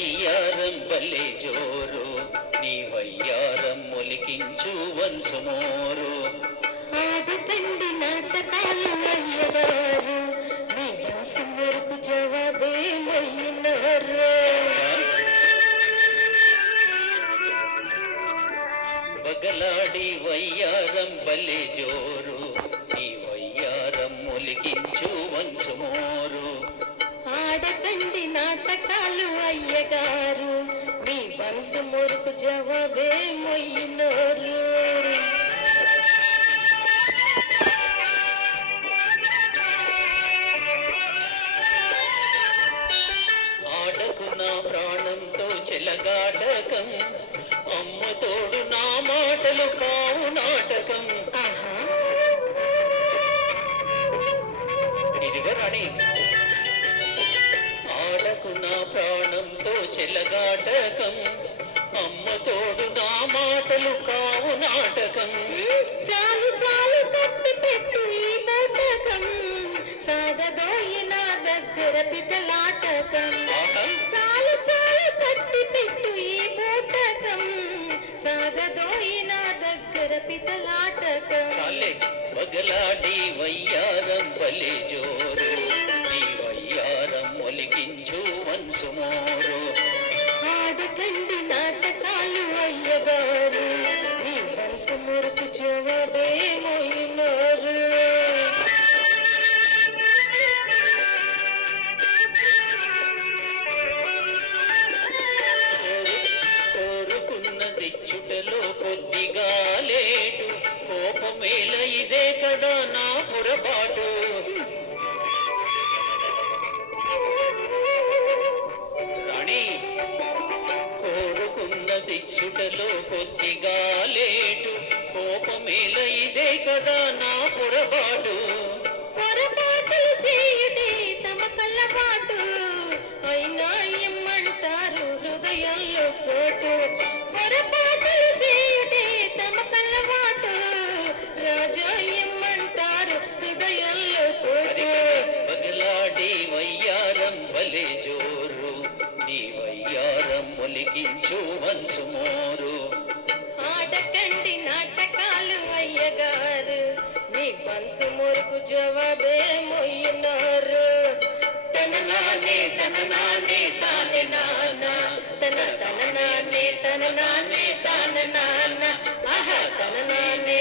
వయ్యారం బల్లే జోరు నీ వయ్యారం మొలికించు వంశమోరు ఆడకండి నాటకాలు అయ్యగారు మీ వంశం వరకు జవాబే మొయ్యినారు బగలాడి వయ్యారం బల్లే జోరు నీ వయ్యారం మొలికించు వంశమోరు ఆడకండి నాటకాలు అయ్యగారు మీ వంశం వరకు జవాబే మొయ్యినారు ఆడకు నా ప్రాణంతో చెలగాడకం అమ్మ తోడు నా మాటలు కావు నాటకం ఇదిగో రాణి ఆడకు నా ప్రాణంతో చెలగాటకం అమ్మ తోడు నా మాటలు కావు నాటకం చాలు చాలు కట్టి పెట్టు ఈ నాటకం సాగదోయి నా దగ్గర పితలాటకం చాలు చాలు కట్టి పెట్టు ఈ బూటకం సాగదోయి నా దగ్గర పితలాటకం చాలే బగలాడి వయ్యారం బలి జోరు నీ వయ్యారం ఒలికించు వంశమోరు ఆడకండి నాటకాలు అయ్యగారు మీ వంశం వరకు జవాబే మొయ్యినారు చుటలో కొద్దిగా లేటు కోపమేల ఇదే కదా నా పొరపాటు రాణి కోరుకున్నది చుటలో కొద్దిగా లేటు కోపమేల ఇదే కదా నా పొరపాటు పొరపాటులు చేయుటే తమ కళ్ళపాటు అయినా ఇమ్మంటారు హృదయంలో చోటు పొరపాటులు చేయుటే తమ కళ్ళపాటు రాజా ఇమ్మంటారు హృదయంలో చోటు బగలాడి వయ్యారం బలే జోరు నీ వయ్యారం ఒలికించు వంశమోరు ఆడకండి నాటకాలు అయ్యగారు మీ వంశమూరుకు జవాబే మొయ్యినారు తన నానే తానే నాన్న తన నానే తాన నాన్న ఆహా తన నానే